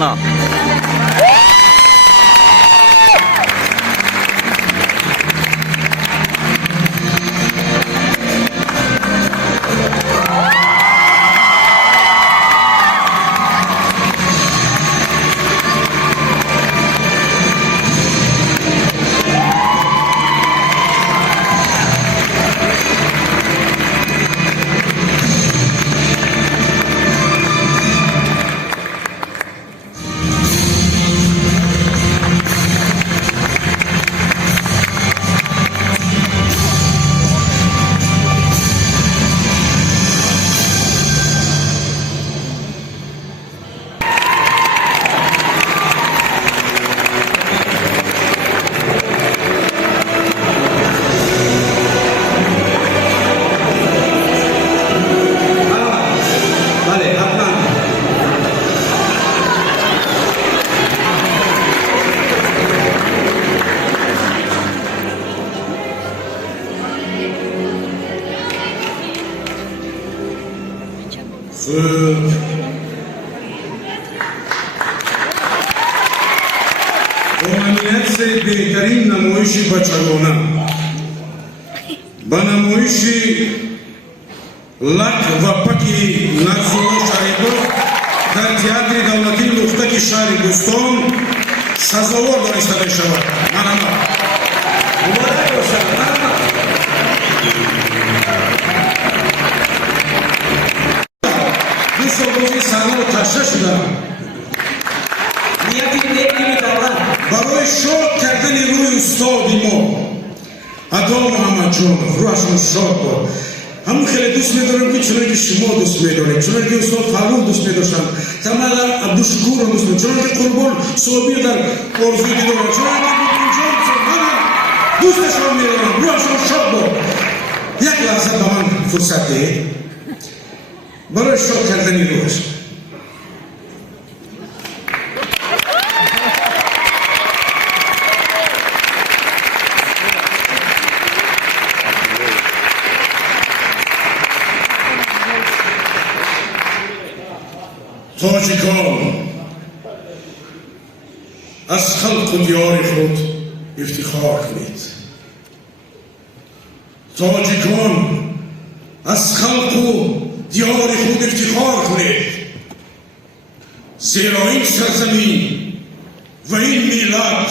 Adana. امنیت سے بہترین نمایشی بچگانه به نمایشی لک و پکی نرسولا شریفو در تئاتر دولتی لفتک شهر بوستان سزاوار دانسته بشود. مبارک باشد. دوستان سرما تشته شدم. برای شاد کردن روی استاد ما عطا محمد جان روحشون شاد باد. همون خیلی دوست می‌دارم که چنانکه شما دوست می‌دارید، چنانکه استاد فرمون دوست می‌داشتن، تمام عبدالشکور رو دوست می‌دارم، چنانکه قربان صحابی در آرزوی دیدارم، چنانکه بودونجان من دوستشان می‌دارم. روحشون شاد باد. یک لحظه به من فرصت دهید برای شاد کردن روحش. تاجیکان از خلق و دیار خود افتخار کنید. تاجیکان از خلق و دیار خود افتخار کنید، زیرا این سرزمین و این ملت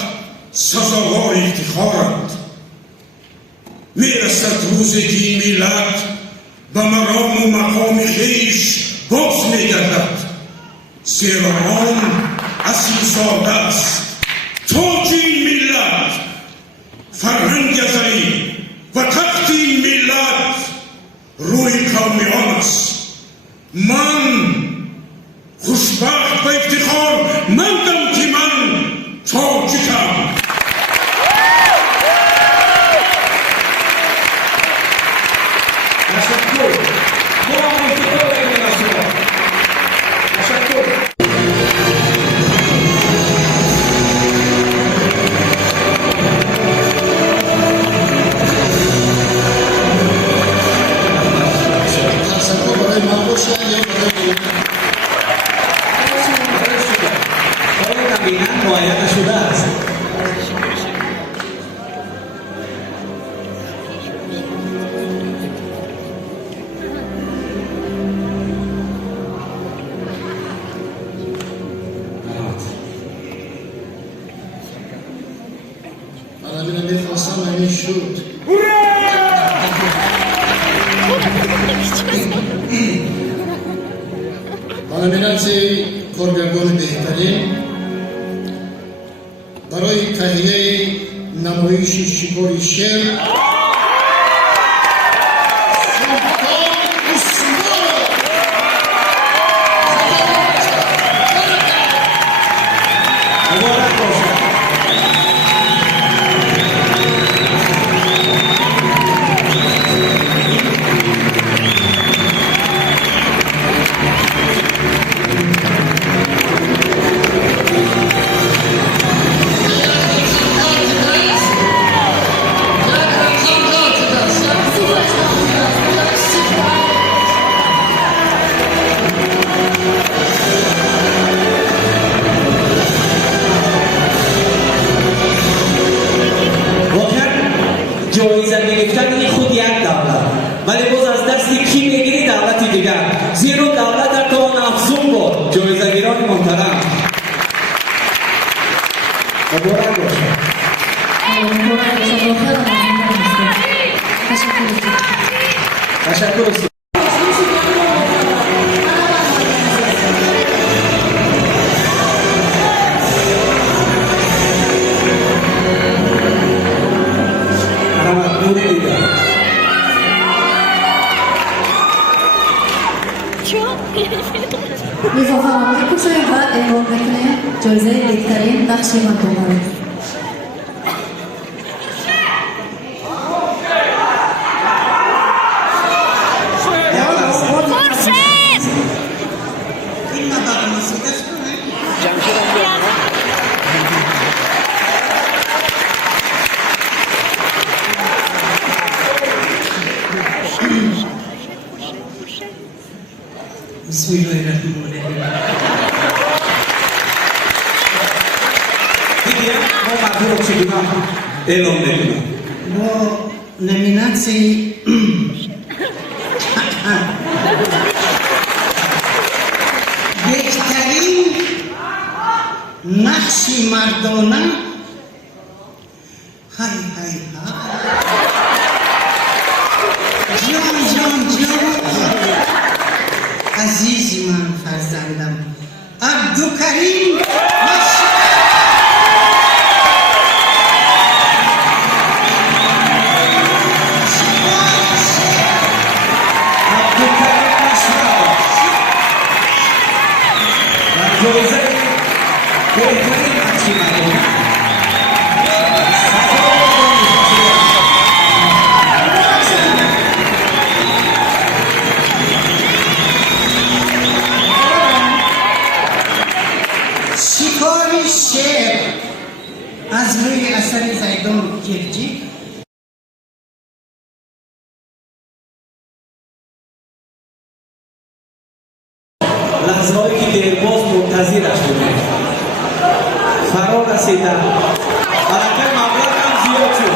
سزاوار افتخارند. میرسد روزی که این ملت به مرام و مقام خویش باز میگردد، زیرا آن اصیل زاده است. تاج این ملت فرهنگ ازلی و تخت این ملت روی قوم آن است. من خوشبخت و افتخار مندم که من تاجیکم. نامیناتی کارگردان بهترین برای تهیه نمایش شکاری شعر تشکر استاد. میخواهم کوچه و اعلام بکنه جایزه بهترین نقش مردم. بسم الله الرحمن الرحیم. دیگه ما مردم رو چگونه اعلام نکنیم با نمیناسی بهترین نقش مردانه های جان عزیز من فرزندم عبدالکریم جایزه بهترین نقش مردم شکار شعر از روی اثر زیدان گرجی. لحظه هایی که دیرباز منتظرش بودیم فرا رسیدن، البته مبلغ هم زیاد شد.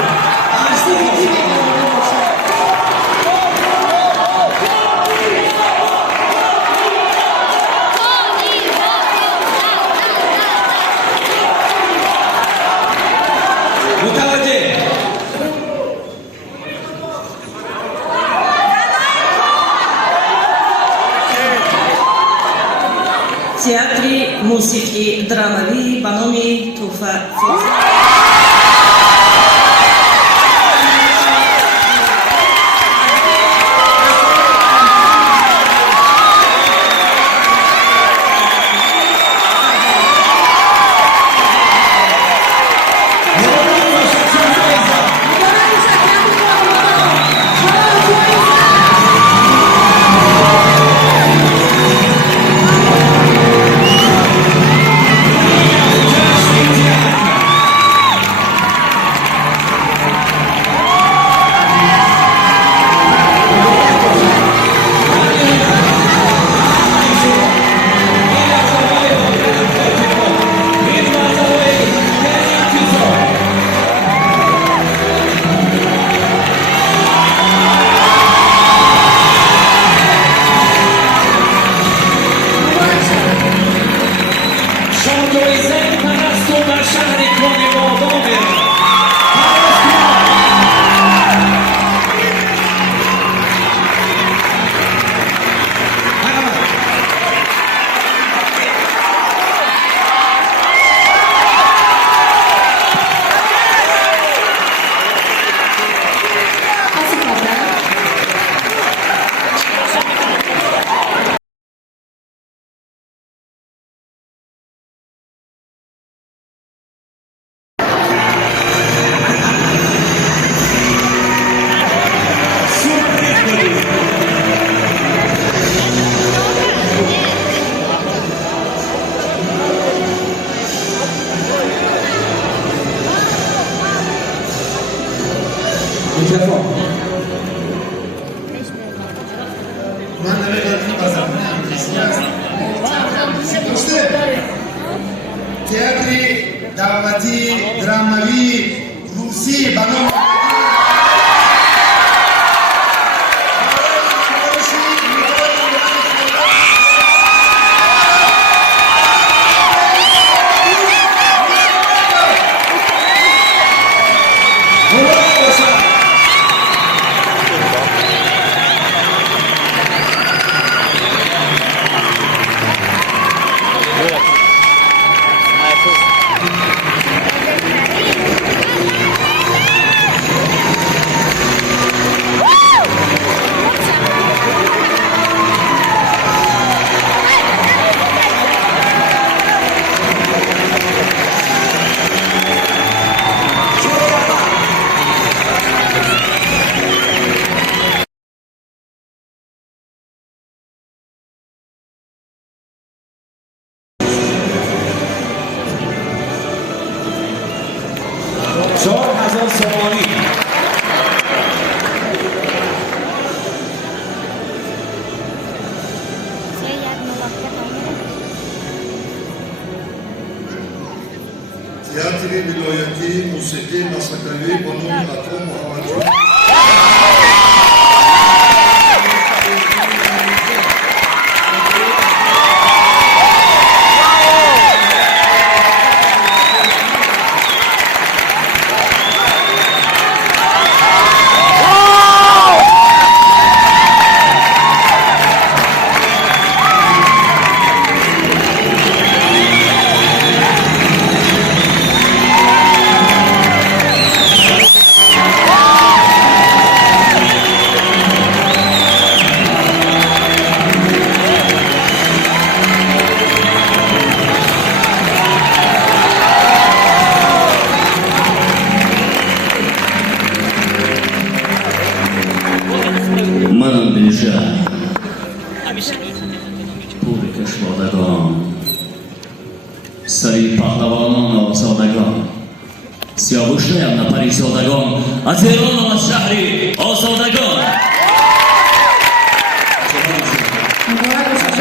متوجه театри мусики драмавӣ ба номи Туҳфа Фирӯза. میکروفون من نمیدونم بازم تئاتر دعوتی دراموی روسی به نام 4000 سومانی. تئاتر ولایتی موسیقی مسکوی بانوی عطا محمد جون من بیشه پول کشوادگان سری پهلوانان و آزادگان سیاوش نیم نپری زادگان از ایران و از شهری آزادگان مبارک باشه.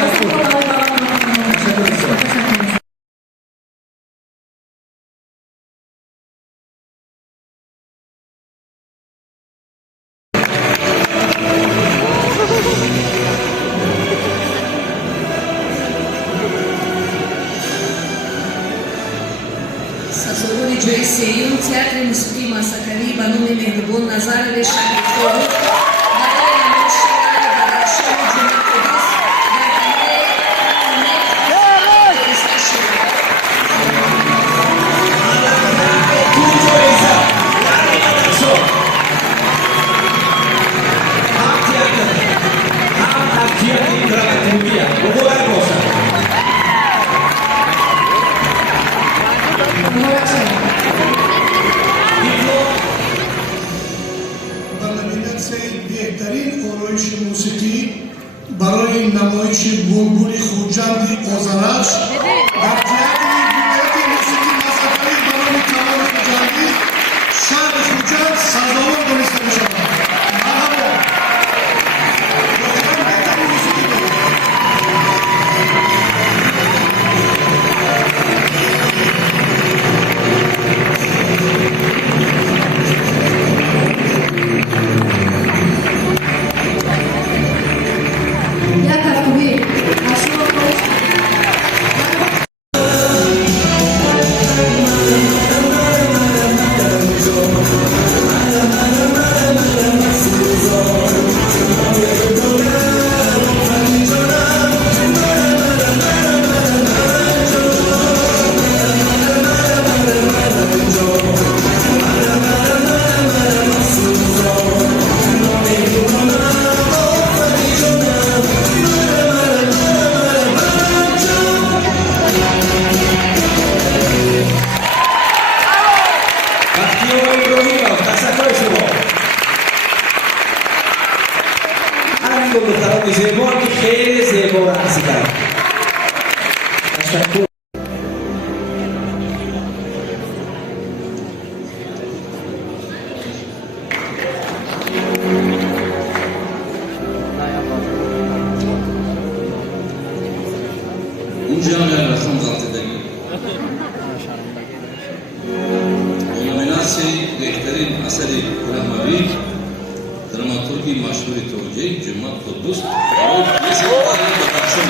سازوکاری جای سیون تئاتر موسیقی مسکوی بانوی مهربان نظر شهری برای نمایش در درخشان جمعه قدس در دهه فرستاده شد. مبارک باشه. بهترین آرایش موسیقی برای نمایش بلبل خورجند آذرخش در تئاتر ولایت موسیقی مسکوی بانوی کمال خورجندی شهر خورجند سزاوار دانسته می‌شود. مرحبا. بهترین موسیقی دارد. یک کفکوبی اشو خوش. دختران زیبا که خیلی زیبا رقص کردن. تشکر. اونجا هم رسم زادگی نومیناسی بهترین اثر درامایی دراماتورگی مشهور توجیه جمعه قدوس برای پیس تاریخ درخشان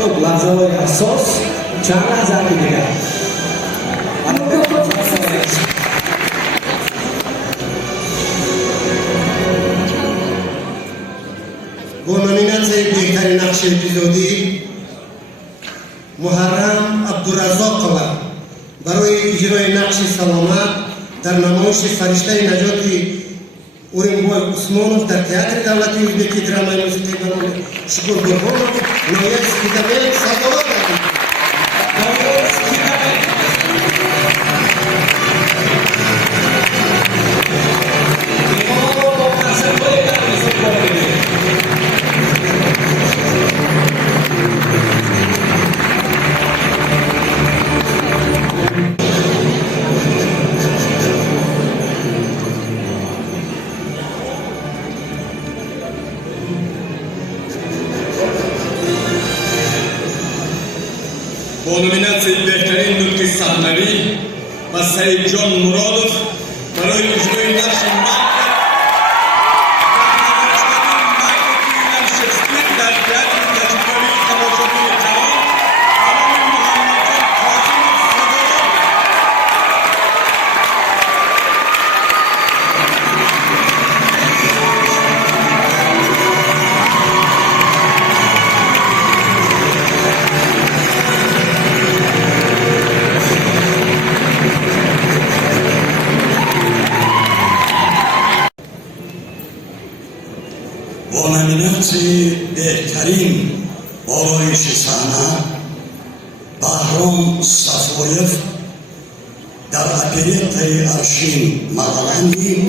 خب لحظه‌های حساس چند لحظه دیگه با نامیناسیون بهترین نقش اپیزودی محرم عبدالرزاق برای اجرای نقش سلامت در نمایش فرشته نجات اورنبای عثمانوف در تئاتر دولتی ازبکی درامای موسیقی به نام شکر برهانوف نایب سپیدابل سازمان دارید. با نومیناسیون بهترین نطق صحنوی و سعید جان مرادوف برای اجرای نقش شکسپیر در تئاتر تجربی تماشاچی جوان آقای محمد جان کاظموف صداران. با نامیناسیون بهترین بالایش صحنه بهرام صفایف در اپریت ارشین مغلانی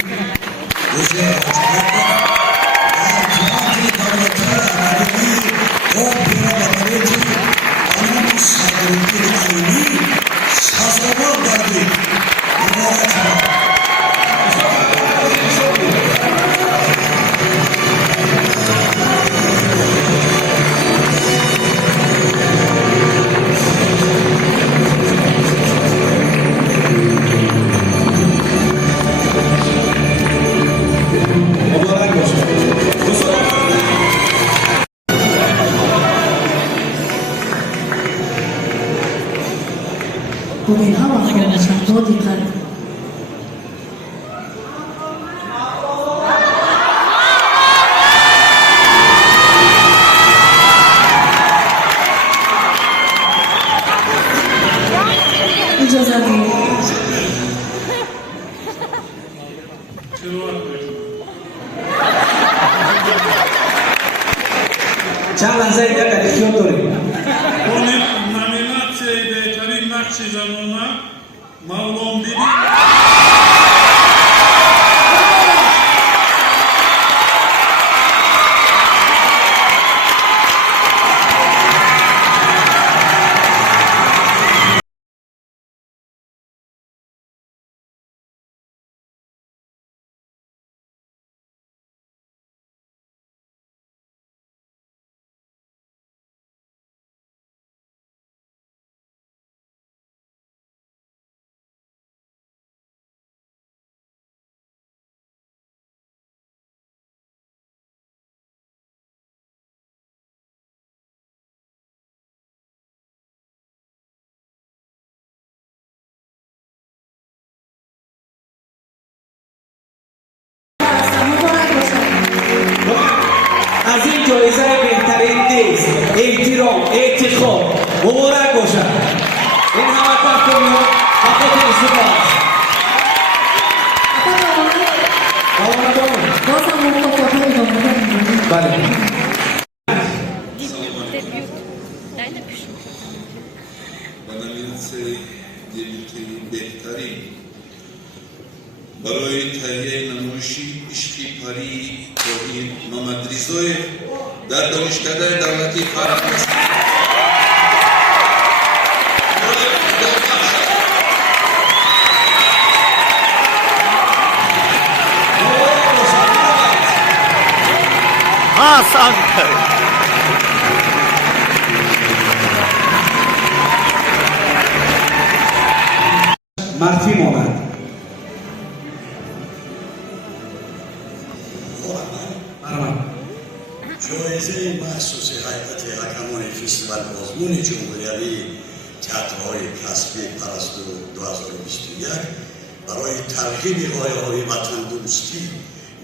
وزیر حاجت در تئاتر دولتی اردبیلی اپرا و بالت خانم صدرالدین عینی سازمان دادید. مبارک باد. گوین‌ها و خواننده‌ها دیگر اجازه دید. چند لحظه دیگه در اختیار داریم. نامیناسیون بهترین نقش زنانه مولان بیبی از این جایزه بهترین نیست احترام افتخار مبارک باشد. این همه تحتیمی ها حقیقت سپاس. باز هم مکافات ادامه داریم. بله با نامیناسیون بهترین برای تهیه نمایشی عشقی پری توحید محمد رضایف در دانشکده دولتی فرهنگ آسان مخفی ماند. جایزه محسوس هیئت حکمان فستیوال سرآزمون جمهوریوی تئاترهای کسبی پرستو 2021 برای ترغیب غایه‌های وطن دوستی،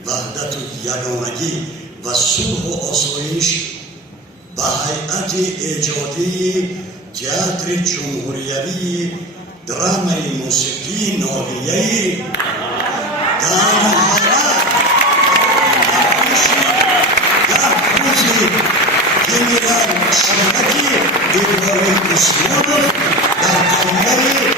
وحدت و یگانگی و صلح و آسایش به هیئت ایجادی تئاتر جمهوریوی درامای موسیقی ناحیه‌ای جنرال شبکی دیواری اسمانوف در کامل